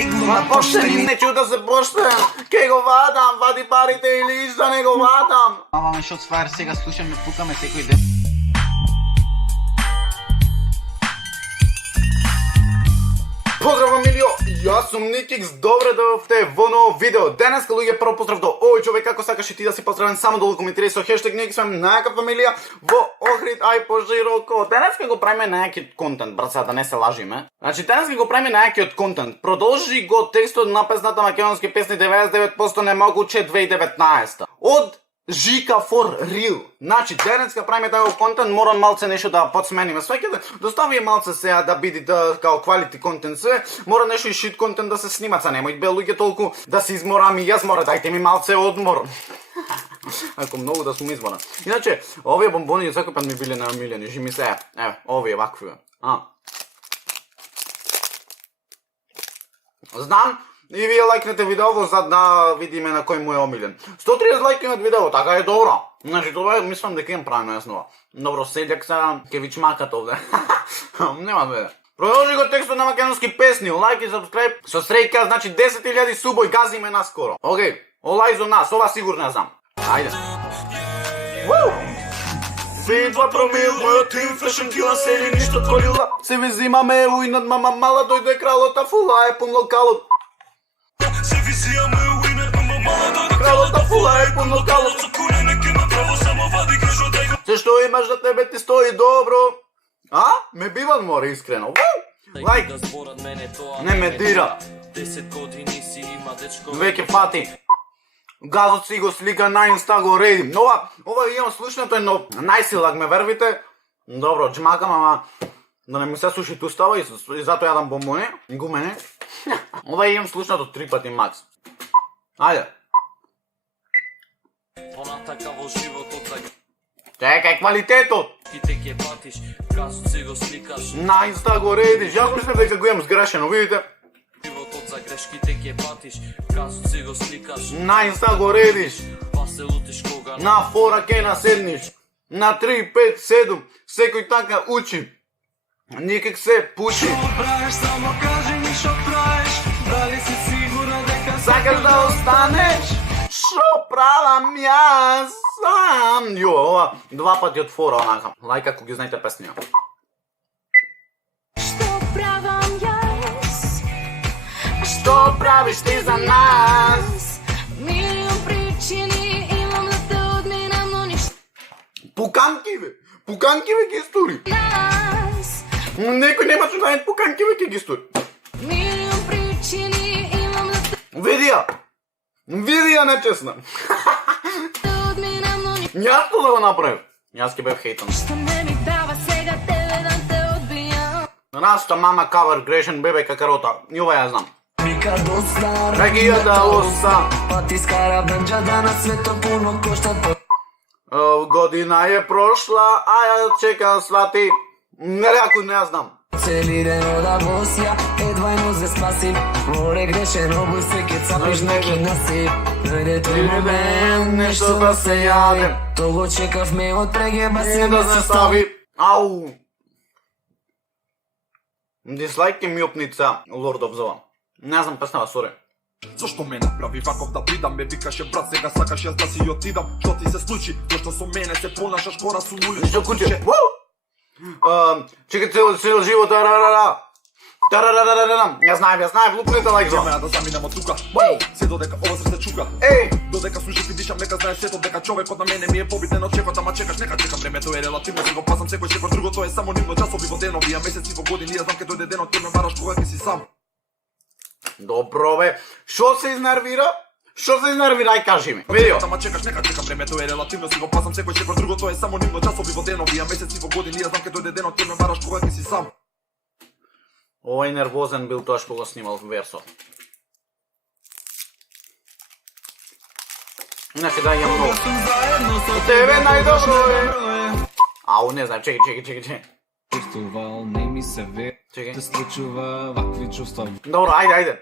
teglu na pošteni. Neću da se poštem, ke го вадам, вади парите или иш да не го вадам. Маваме шот фаер, сега слушаме, пукаме секој ден. Поздрав, Амилио! Јас сум Никикс, добре дојдовте во ново видео. Денеска, луѓе, прво поздрав до овој човек, ако сакаш и ти да си поздравен, само долу коментирај со хештег Никикс, најака фамилија во Охрид, ај пожироко. Денеска го правиме најакиот контент, брат, да не се лажиме. Значи, денеска го правиме најакиот контент. Продолжи го текстот на песната македонски песни 99% немогуче 2019. Од Жика for real. Значи, денеска правиме таков контент, морам малце нешто да подсмениме. Свеќе достави малце сега да биде као quality контент све, мора нешто и shit контент да се снимат, са немој бе луѓе толку да се изморам и јас мора, дајте ми малце одмор. Ако многу да сум изморан. Иначе, овие бомбони секој пат ми биле најомилени, жи ми се, еве, овие вакви. Знам, и вие лайкнете видео за да видиме на кој му е омилен. 130 лайки на видео, така е добро. Значи тоа е, мислам дека им правиме јаснова. Добро, седјак са, ке ви чмакат овде. Нема веде. Продолжи го текстот на македонски песни, лайк и сабскрайб. Со среќа, значи 10.000 субој, газиме наскоро. Океј, олај за нас, ова сигурно ја знам. Ајде. Видва промил, мојот тим, фрешен кила, сели ништо твојила. Се ви зимаме, уинат мама мала, дојде кралота, фула е пун локалот. Кралота фула е пун локалот. Се што имаш за тебе ти стои добро. А? Ме биван мора искрено. Лайк. Не ме дира. Веќе фати. Газот си го слика на инста го редим. Ова имам слушнато едно најсилак, ме вервите. Добро, джмакам, ама да не ми се суши тустава и затоа јадам бомбони, гумени. Ова имам слушнато 3 пати макс. Ајде. Чекај квалитетот. На инста го редиш. Јас мислам дека го имам сгрешено, видите? На инста го редиш. На фора ке наседниш. На 3, 5, 7. Секој така учи. Никак се пучи. Сакаш да останеш? Шо правам јас сам? Јо, ова 2 пати од фора онака. Лајк ако ги знаете песниот. Што правам јас? Што правиш ти за нас? Милион причини имам да те одминам, но ништо Пуканки ве ги стури. нас. Некој нема што знаат пуканки ве ги стури. Милион причини имам да те Види ја нечесна. одминам, но ништо Јас тоа да го направив. Јас ке бев хейтан. не ми дава сега тебе да те одбијам. Нашата мама кавар грешен бебе какарота. И ова ја знам. Nikad dosta Регијата оса. Pa ti skara benđa da na sveto puno košta to. Година е прошла, а ја чекам свати. Ако не ја знам. Цели ден ода босија, едва му се спасим. Море грешен обуј се ке цапиш неки насип. Дојде тој момент, нешто да се јаде. То го чекавме од прегеба Не се да се стави. Ау. Дислайк ке ми опница Lord of Zova. Не знам песнава, сори. Зошто ме направи ваков да придам? Ме викаше брат, сега сакаш јас да си отидам. Што ти се случи? Зошто со мене се понашаш кора со улица? Ништо куќе. Чекай цел живот, тарарара. Ја знаев, лупнете лайк Ама за. ја да заминам од тука. Се додека ова се чука. Еј, Додека слушам и дишам, нека знаеш сето дека човекот на мене ми е побитен од чекот, ама чекаш, нека чекам, времето е релативно, си го пасам секој секој, другото е само нивно, часови во денови, а месеци во години, ја знам ке дојде денот, ти ме бараш кога ќе си сам. добро бе. Шо се изнервира? Ај кажи ми. Видио. Ама чекаш, нека чекам, времето е релативно, си го пасам секој секој, другото е само нивно, часови во денови, а месеци во години, ја знам ке дојде денот, ти ме бараш кога ќе си сам. Овој нервозен бил тоа што го снимал версот. Иначе да имам много. Тебе најдобро е. Ау, не знам, чекай. Чувствувал, не ми се ве, Чекай. се случува вакви чувства. Добро, ајде.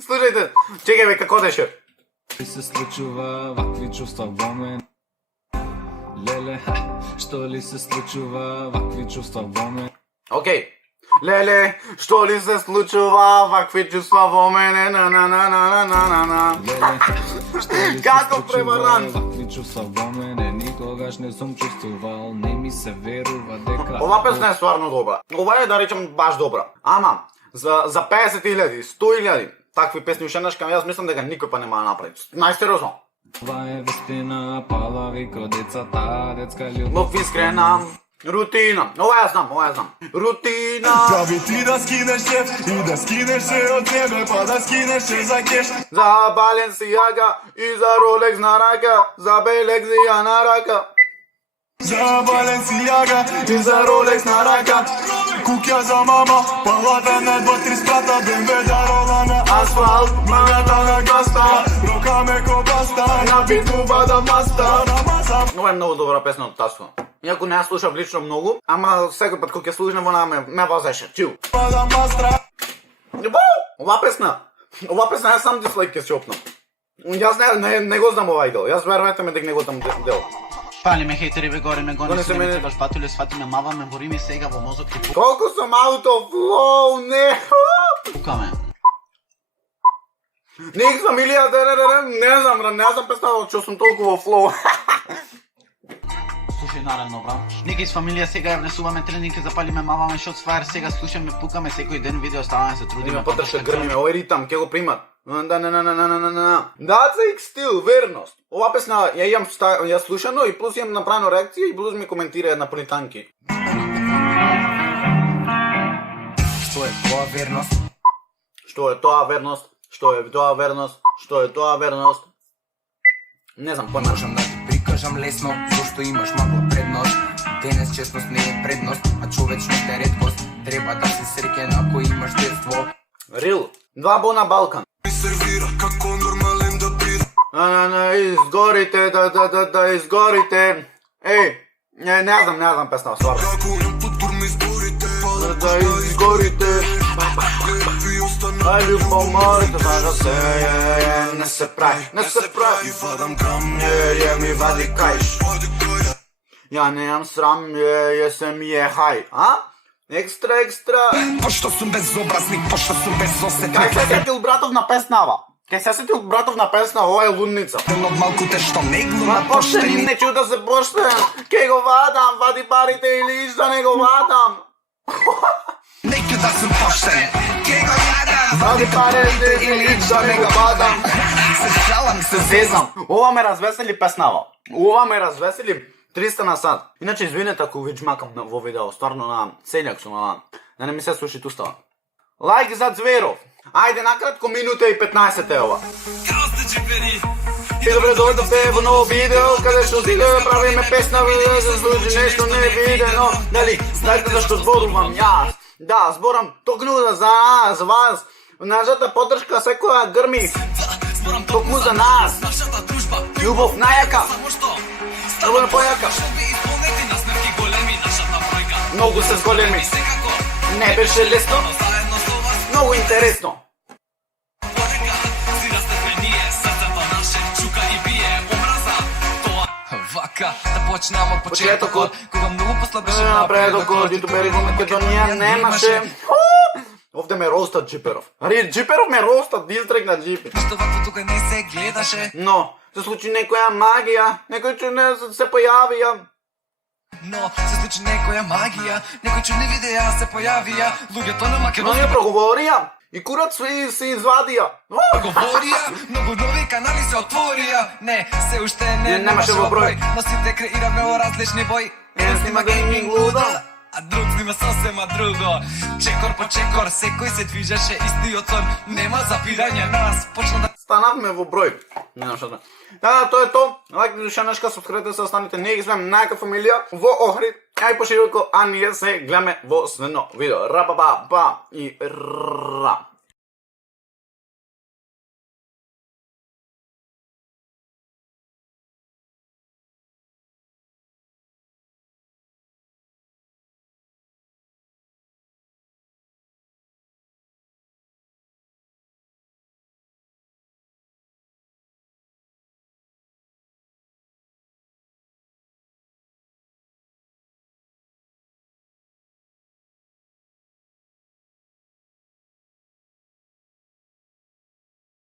Слушајте, чекај бе, како деше? Ми се случува вакви чувства во мен. Леле, што ли се случува вакви чувства во мен. Океј. Леле, що ли се случува, вакви чувства во мене, на. Каков преварант! Вакви чувства во мене никогаш не сум чувствувал. Не ми се верува дека... Ова песна е стварно добра. Ова е, да речем, баш добра. Ама, за 50.000, 100.000 такви песни уште нешкам, јас мислам дека никој па нема да направи. Најсериозно. Ова е вистина, палави ко децата, детска љубов. Лов искрена, рутина. Ова ја знам. Рутина. Прави ти да скинеш се и да скинеш се од тебе, па да скинеш се за кеш. За Balenciaga и за Rolex на рака, за Balenciaga на рака. За Balenciaga и за Rolex на рака. Куќа за мама, палата на 2-3 спрата, BMW дарова на Асфалт, магата на гаста, рука ме ко баста, на битува да маста. Ова е многу добра песна од Таско. Иако не ја слушав лично многу, ама секој пат кога ќе слушам она ме возеше. Чил. Да мастра. Ова песна е сам дислайк ќе се опнам. Јас не го знам ова идол. Јас верувате ме дека не го знам дел. Пали ме хейтери, бе горе ме гони, Гони се се не мене. ме требаш батуле, свати ме, мава ме, бори ми сега во мозок ти Колку сум аутофлоу, не. пукаме. Никс фамилија, не знам представал што сум толку во флоу. Слушај, наредно, бра. Нека из фамилија сега ја внесуваме тренинг, запалиме, маваме Shots Fire, сега слушаме, пукаме секој ден видео, ставаме се трудиме. Има потршка грмиме, овој ритам, ќе го примат. That's like still, верност. Ова песна ја имам ја слушано и плюс имам направено реакција и плюс ми коментира една политанки. Што е тоа верност? Што е тоа верност? Што е тоа верност? Што е тоа верност? Не знам, појма. Можам да ти прикажам лесно, зашто имаш малку предност. Денес честност не е предност, а човечност е реткост. Треба да си среќен ако имаш детство. Рил, 2 бона Балкан. Сервира како нормален да пира. Изгорите, да изгорите. Еј, не знам песна, стварно. Како не потурми зборите. Да изгорите. Ај љубов морите, да се не се прави. И вадам грам. Ми вади кајш. Ја немам срам, се ми е хај. А? Екстра. Пошто сум безобразник, пошто сум безосетник. Кај се сетил братов на песнава? Ова е лудница. Од малкуте што не Ма глумат поштени, поштени. не чу да се поштен. Ке го вадам, вади парите или ишта не го вадам. Нека да сум поштен. Ке го јадам. Вади парите или ишта не го вадам. Се шалам, се Зезнам. Ова ме развесели песнава. Ова ме развесели 300 на сат. Иначе извинете ако ви джмакам во видео, стварно на селјак сум, да не ми се слуши устава. Лайк за Зверов. Ајде накратко, минута и 15 е ова. И добре дојдовте во ново видео, каде што си да правиме песна, да се служи нешто невидено. Дали, знаете зашто зборувам јас? Да, зборам токму за вас. Нашата поддршка секоја грми. Токму за нас. Љубов најака. Да бъде појака. Многу се зголеми. Не беше лесно. Многу интересно. Вака, да почнам од почетокот, кога многу послабеше Напредокот, јутубери во Македонија немаше. Овде ме ростат Джиперов. Джиперов ме ростат, дистрек на Джипи. Што вака тука не се гледаше. Но, се случи некоја магија, некој чудне се појавија. Но се случи некоја магија, некои чудни видеа се појавија. Луѓето на Но Македонија ја проговорија и курат се извадија. говорија, многу нови канали се отворија. Не, се уште немаше во број. но сите креираме во различни бои. Еден снима гейминг лудо, а друг снима сосема друго. Чекор по чекор, секој се движеше истиот сон. Нема запирање нас, почна да станавме во број. Не знам што. Да, тоа е то. Лайкнете душанешка, субскрибете се, останете. Ние ги сме најака фамилија во Охрид, ај пошироко, а ние се гледаме во следно видео. Ра па па па и ра.